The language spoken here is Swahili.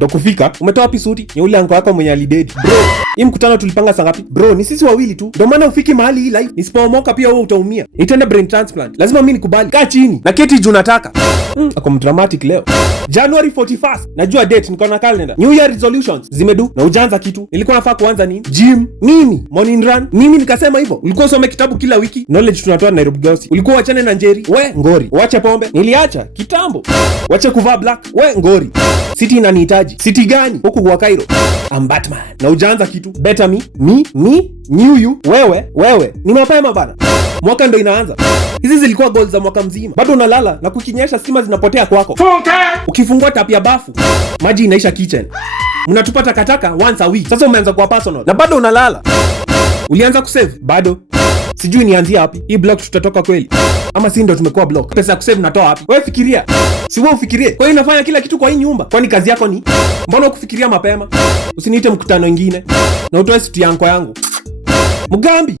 ndo kufika. Umetoa wapi suti? Ni ule anko wako mwenye alidedi. Bro, hii mkutano tulipanga saa ngapi? Bro, ni sisi wawili tu. Ndio maana ufiki mahali hii live. Nisipoomoka pia wewe utaumia. Nitaenda brain transplant. Lazima mimi nikubali. Kaa chini. Na keti juu nataka. Ako mdramatic leo. January 41st. Najua date, niko na calendar. New Year resolutions zimedu na ujaanza kitu. Nilikuwa nafaa kuanza nini? Gym. Nini? Morning run. Mimi nikasema hivyo. Ulikuwa usome kitabu kila wiki. Knowledge tunatoa Nairobi Girls. Ulikuwa uachane na Njeri. We ngori. Uache pombe. Niliacha kitambo. Wache kuvaa black. We ngori. City inanihitaji. City gani? Huku kwa Cairo. I'm Batman. Na ujaanza kitu. Better me, new you. Wewe. Ni mapema bana. Mwaka ndo inaanza. Hizi zilikuwa goals za mwaka mzima. Bado unalala na kukinyesha stima zinapotea kwako. Ukifungua tap ya bafu, maji inaisha kitchen. Mnatupa takataka once a week. Sasa umeanza kuwa personal. Na bado unalala. Ulianza kusave? Bado. Sijui nianzie wapi. Hii block tutatoka kweli? Ama si ndo tumekuwa block? Pesa ya kusave natoa wapi? Wewe fikiria. Si wewe ufikirie. Kwa hiyo unafanya kila kitu kwa hii nyumba. Kwani kazi yako ni? Mbona ukufikiria mapema? Usiniite mkutano mwingine. Na utoe suti yangu. Mugambi.